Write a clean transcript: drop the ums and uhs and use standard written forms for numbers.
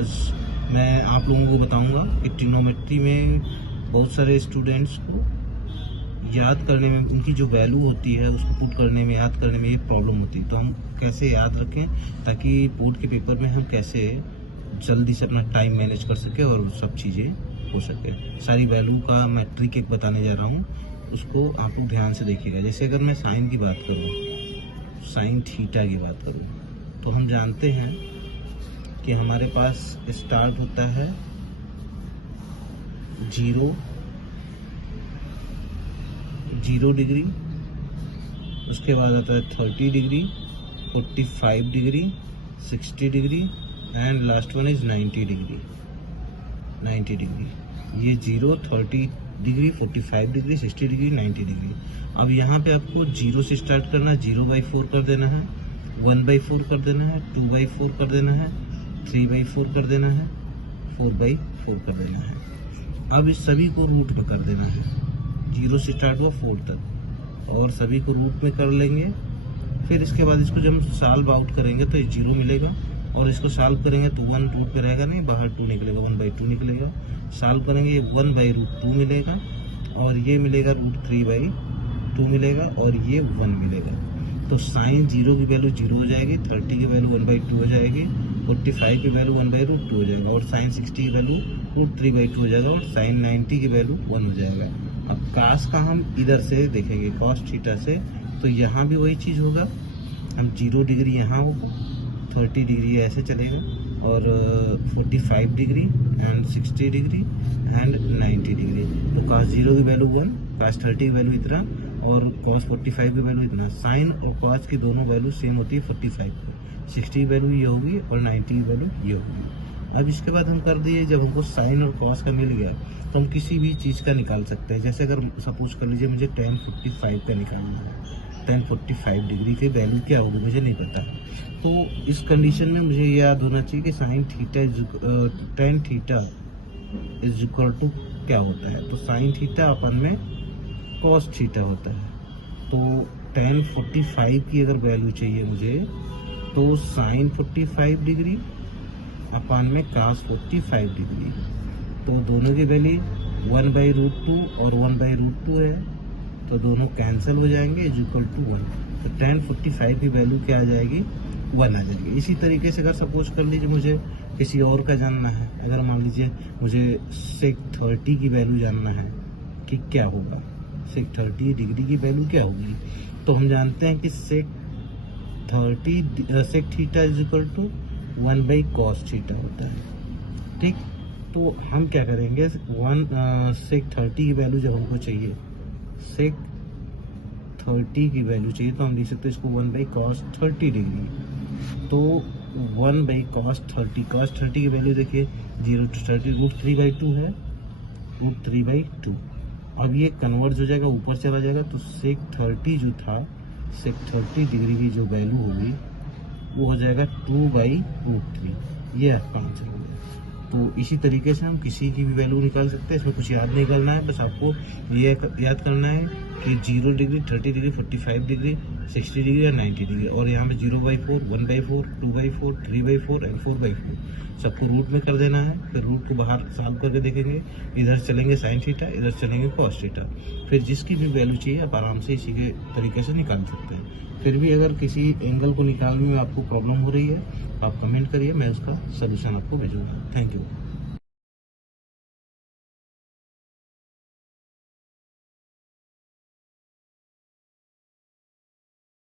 आज मैं आप लोगों को बताऊंगा कि ट्रिग्नोमेट्री में बहुत सारे स्टूडेंट्स को याद करने में, उनकी जो वैल्यू होती है उसको पुट करने में, याद करने में एक प्रॉब्लम होती है। तो हम कैसे याद रखें ताकि बोर्ड के पेपर में हम कैसे जल्दी से अपना टाइम मैनेज कर सके और सब चीज़ें हो सके। सारी वैल्यू का मैं ट्रिक एक बताने जा रहा हूँ, उसको आप लोग ध्यान से देखिएगा। जैसे अगर मैं साइन की बात करूँ, साइन थीटा की बात करूँ, तो हम जानते हैं कि हमारे पास स्टार्ट होता है 0 डिग्री, उसके बाद आता है 30 degree, 45 degree, 60 degree and last one is 90 degree. 90 degree, ये 0, 30 डिग्री, 45 डिग्री, 60 डिग्री, 90 डिग्री। अब यहाँ पे आपको 0 से स्टार्ट करना है, 0/4 कर देना है, 1/4 कर देना है, 2/4 कर देना है, 3/4 कर देना है, 4/4 कर देना है। अब इस सभी को रूट में कर देना है, 0 से स्टार्ट हुआ 4 तक, और सभी को रूट में कर लेंगे। फिर इसके बाद इसको जब हम सॉल्व आउट करेंगे तो 0 मिलेगा, और इसको सॉल्व करेंगे तो 1 रूट में रहेगा नहीं, बाहर 2 निकलेगा, 1/2 निकलेगा। सॉल्व करेंगे 1/√2 मिलेगा, और ये मिलेगा √3/2 मिलेगा, और ये 1 मिलेगा। तो साइन 0 की वैल्यू 0 हो जाएगी, 30 की वैल्यू 1/2 हो जाएगी, 45 की वैल्यू 1/√2 हो जाएगा, और साइन 60 की वैल्यू √3/2 हो जाएगा, और साइन 90 की वैल्यू 1 हो जाएगा। अब कास का हम इधर से देखेंगे, कॉस थीटा से, तो यहाँ भी वही चीज़ होगा। हम 0 डिग्री यहाँ होगा, 30 डिग्री ऐसे चलेगा, और 45 degree and 60 degree and 90 degree. तो cos 0 की वैल्यू 1, cos 30 की वैल्यू इतना, और cos 45 की वैल्यू इतना। साइन और cos की दोनों वैल्यू सेम होती है 45 को, 60 की वैल्यू ये होगी और 90 की वैल्यू ये होगी। अब इसके बाद हम कर दिए, जब हमको साइन और cos का मिल गया तो हम किसी भी चीज़ का निकाल सकते हैं। जैसे अगर सपोज कर लीजिए मुझे tan 45 का निकालना है, tan 45 डिग्री की वैल्यू क्या होगी मुझे नहीं पता, तो इस कंडीशन में मुझे याद होना चाहिए कि sine theta tan theta is equal to क्या होता है। तो साइन थीटा अपन में cos थीटा होता है। तो tan 45 की अगर वैल्यू चाहिए मुझे, तो साइन 45 डिग्री अपन में cos 45 डिग्री, तो दोनों की वैल्यू 1/√2 और 1/√2 है, तो दोनों कैंसिल हो जाएंगे, इज इक्वल टू 1। तो tan 45 की वैल्यू क्या आ जाएगी, 1 आ जाएगी। इसी तरीके से अगर सपोज कर लीजिए मुझे किसी और का जानना है, अगर मान लीजिए मुझे sec 30 की वैल्यू जानना है कि क्या होगा, sec 30 डिग्री की वैल्यू क्या होगी, तो हम जानते हैं कि sec theta is equal to 1/cos theta होता है। ठीक, तो हम क्या करेंगे, sec 30 की वैल्यू जब हमको चाहिए, sec 30 की वैल्यू चाहिए, तो हम लिख सकते हैं इसको 1/cos 30 डिग्री। तो 1/cos 30, cos 30 की वैल्यू देखिए 0 to 30 √3/2 है, √3/2। अब ये कन्वर्ट हो जाएगा, ऊपर चला जाएगा, तो sec 30 जो था, sec 30 डिग्री की जो वैल्यू होगी वो हो जाएगा 2/√3। ये आपका आंसर हो गया। तो इसी तरीके से हम किसी की भी वैल्यू निकाल सकते हैं, इसमें कुछ याद नहीं करना है, बस आपको ये याद करना है कि 0 डिग्री, 30 डिग्री, 45 डिग्री, 60 डिग्री और 90 डिग्री, और यहाँ पे 0/4, 1/4, 2/4, 3/4 एंड 4/4 सबको रूट में कर देना है। फिर रूट के बाहर सॉल्व करके देखेंगे, इधर चलेंगे साइन थीटा, इधर चलेंगे कॉस थीटा, फिर जिसकी भी वैल्यू चाहिए आप आराम से इसी के तरीके से निकाल सकते हैं। फिर भी अगर किसी एंगल को निकालने में आपको प्रॉब्लम हो रही है, आप कमेंट करिए, मैं उसका सलूशन आपको भेजूंगा। Thank you.